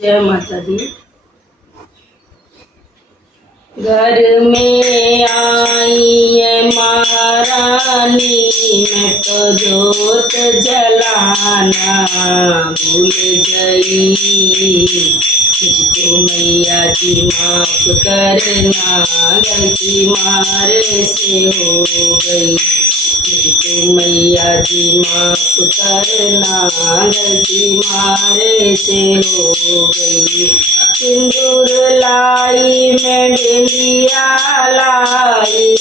जय माता दी। घर में आई है महारानी, मैं तो जोत जलाना भूल गई। मुझको मैया जी माफ करना, गलती मारे से हो गई। मुझको मैया जी माफ करना, गलती मारे से हो गई। सिंदूर लाई मैं बिंदिया लाई,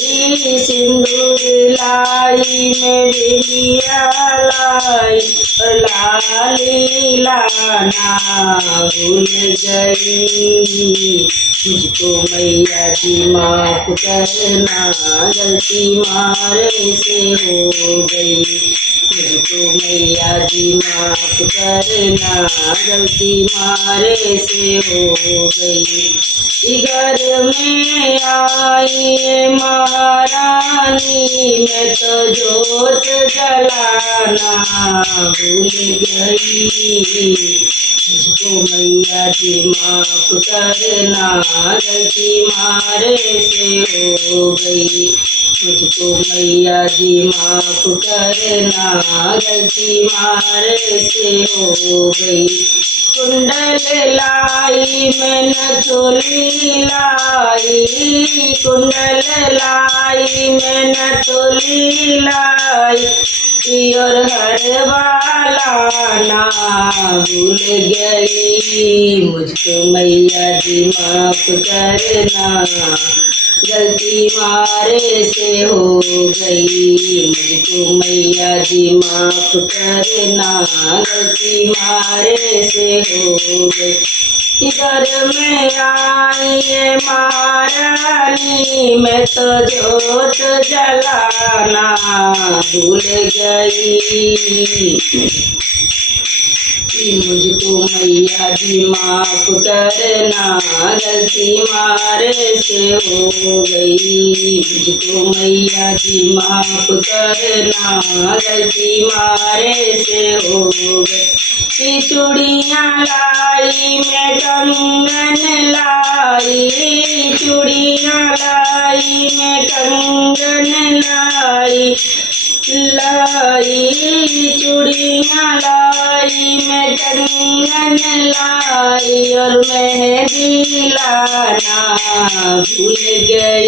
सिंदूर लाई मैं बिंदिया लाई, और लाली लाना भूल गई। मुझको मैया जी माफ करना, गलती मारे से हो गई। मुझको मैया जी माफ करना, गलती मारे से हो गई। घर में आई महारानी, मैं तो जोत जलाना भूल गई। मुझको मैया जी माफ करना, गलती मारे से हो गई। मुझको मैया जी माफ करना, गलती मारे से हो गई। कुंडल लाई मैं नथुली लाई, कुंडल लाई मैं नथुली लाई, और हरवाला ना भूल गई। मुझको मैया जी माफ करना, गलती मारे से हो गई। मुझको मैया जी माफ करना, गलती मारे से हो गई। घर में आई है महारानी, मैं तो जोत जलाना भूल गई। मुझको मैया जी माफ करना, गलती मारे से हो गई। मुझको मैया जी माफ करना, गलती मारे से हो गई। चूड़ियाँ लाई मैं कंगन लाई, चूड़ियाँ लाई मैं कंगन लाई, चूड़ियाँ लाई मैं कंगन लाई, और मेहंदी लाना भूल गई।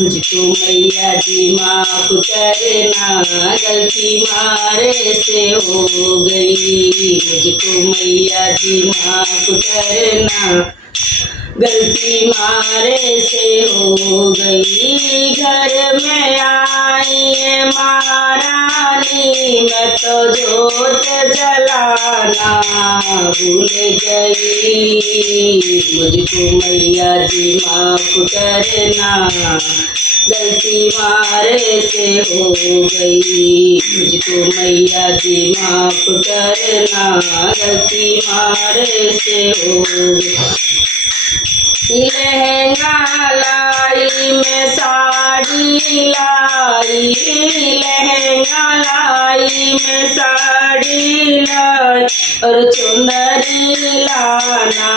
मुझको मैया जी माफ करना, गलती मारे से हो गई। मुझको मैया जी माफ करना, गलती मारे से हो गई। घर में आई है महारानी, मैं तो जोत जलाना भूल गई। मुझको मैया जी माफ करना, गलती मारे से हो गई। मुझको मैया जी माफ करना, गलती मारे से हो गई। लहंगा लाई मैं साड़ी लाई, लहंगा लाई मैं साड़ी लाई, और चुनरी लाना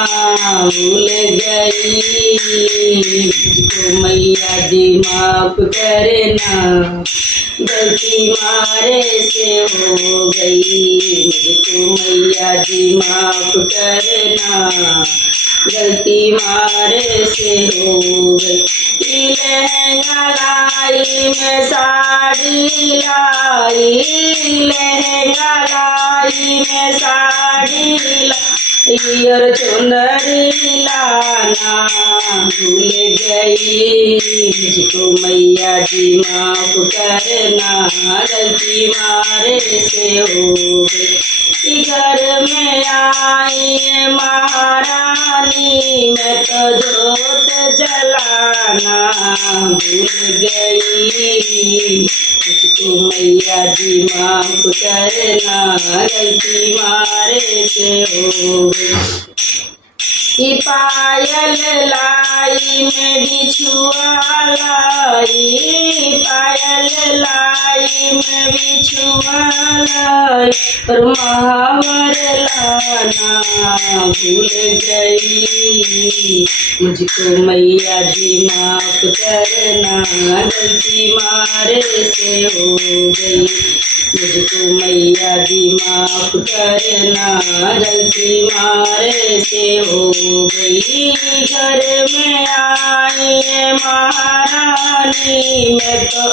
भूल गई। मुझको मैया जी माफ करना, गलती मारे से हो गई। मुझको मैया जी माफ करना, गलती मारे से हो गई। लहंगा लाई मैं साड़ी लाई, लहंगा लाई मैं साड़ी लाई, और चुनरी लाना भूल गई। मुझको मैया जी माफ करना, गलती मारे से हो गई। घर में आई महारानी, मैं तो जोत जलाना भूल गई। मुझको मैया जी माफ करना, गलती मारे से हो गई। ई पायल लाई में बिछुआ लाई, पायल लाई में बिछुआ लाई, और महावर लाना भूल गई। मुझको मैया जी माफ करना, गलती मारे से हो गई। मुझको मैया जी माफ करना, गलती मारे से हो गई। घर में आई है महारानी, मैं तो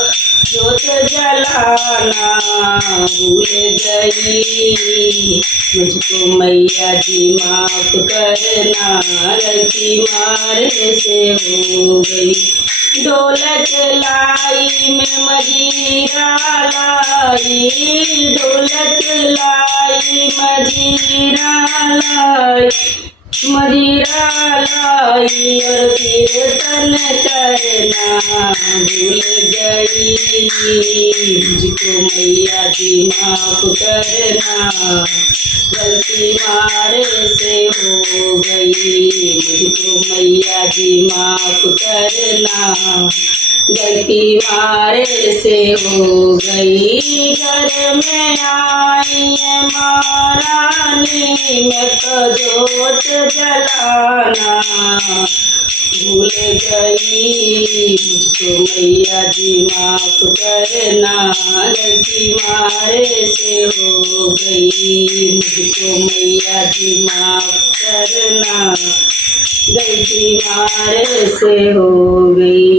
जोत जलाना भूल गई। मुझको मैया जी माफ करना, गलती मारे से हो गई। ढोलक लाई में मजीरा लाई, ढोलक लाई मजीरा लाई, मजीरा लाई, और कीर्तन करना भूल गई। मुझको मैया जी माफ करना, गलती मारे से हो गई। मुझको मैया जी माफ करना, गलती मारे से हो गई। घर में आई है महारानी, मैं तो जोत जलाना भूल गई। मुझको मैया जी माफ करना, गलती मारे से हो गई। मुझको मैया जी माफ करना, गलती मारे से हो गई।